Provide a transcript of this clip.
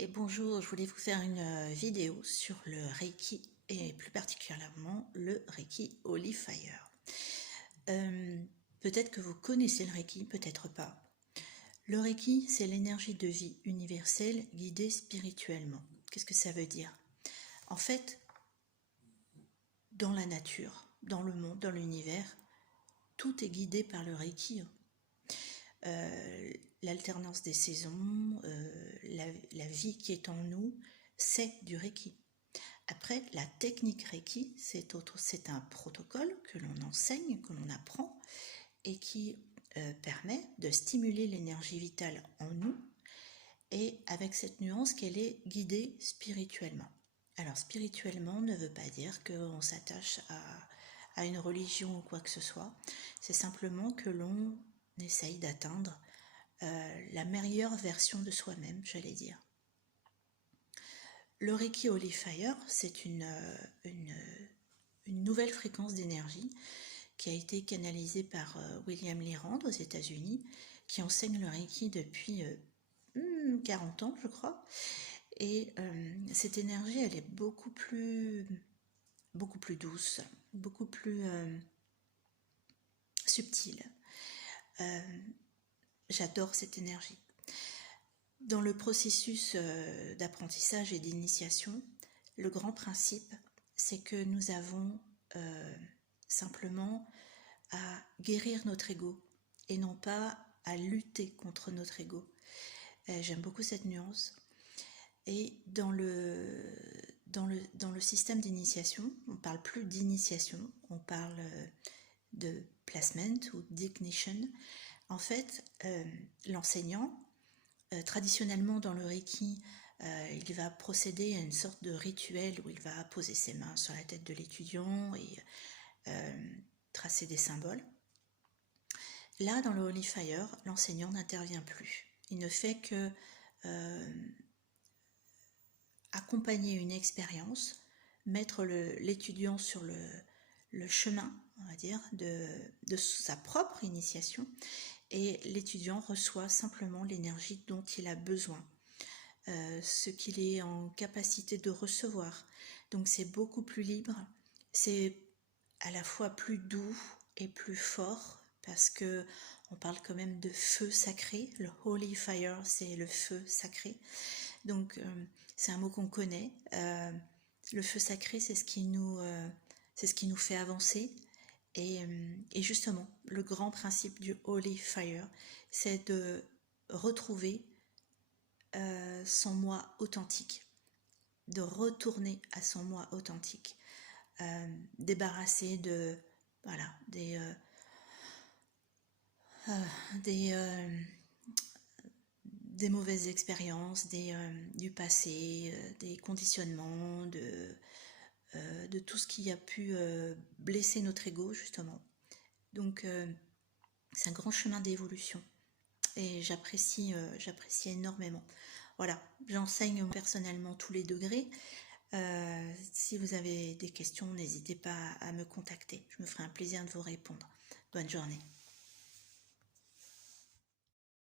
Et bonjour, je voulais vous faire une vidéo sur le Reiki et plus particulièrement le Reiki Holy Fire. Peut-être que vous connaissez le Reiki, peut-être pas. Le Reiki, c'est l'énergie de vie universelle guidée spirituellement. Qu'est-ce que ça veut dire? En fait, dans la nature, dans le monde, dans l'univers, tout est guidé par le Reiki. L'alternance des saisons, la vie qui est en nous, c'est du Reiki. Après, la technique Reiki, c'est un protocole que l'on enseigne, que l'on apprend et qui permet de stimuler l'énergie vitale en nous, et avec cette nuance qu'elle est guidée spirituellement. Alors spirituellement ne veut pas dire qu'on s'attache à une religion ou quoi que ce soit, c'est simplement que l'on essaye d'atteindre la meilleure version de soi-même, j'allais dire. Le Reiki Holy Fire, c'est une nouvelle fréquence d'énergie qui a été canalisée par William Lyrand aux États-Unis, qui enseigne le Reiki depuis 40 ans, je crois. Et cette énergie, elle est beaucoup plus douce, beaucoup plus subtile. J'adore cette énergie. Dans le processus d'apprentissage et d'initiation, le grand principe, c'est que nous avons simplement à guérir notre ego et non pas à lutter contre notre ego. J'aime beaucoup cette nuance. Et dans le système d'initiation, on ne parle plus d'initiation, on parle de placement ou d'ignition. En fait, l'enseignant, traditionnellement dans le Reiki, il va procéder à une sorte de rituel où il va poser ses mains sur la tête de l'étudiant et tracer des symboles. Là, dans le Holy Fire, l'enseignant n'intervient plus. Il ne fait que accompagner une expérience, mettre l'étudiant sur le chemin, on va dire, de sa propre initiation, et l'étudiant reçoit simplement l'énergie dont il a besoin, ce qu'il est en capacité de recevoir. Donc c'est beaucoup plus libre, c'est à la fois plus doux et plus fort, parce que on parle quand même de feu sacré. Le Holy Fire, c'est le feu sacré. Donc c'est un mot qu'on connaît. Le feu sacré, c'est ce qui nous fait avancer. Et justement, le grand principe du Holy Fire, c'est de retrouver son moi authentique, de retourner à son moi authentique, débarrasser de des mauvaises expériences, du passé, des conditionnements, de tout ce qui a pu blesser notre ego, justement. Donc c'est un grand chemin d'évolution et j'apprécie énormément. Voilà, j'enseigne personnellement tous les degrés. Si vous avez des questions, n'hésitez pas à me contacter. Je me ferai un plaisir de vous répondre. Bonne journée.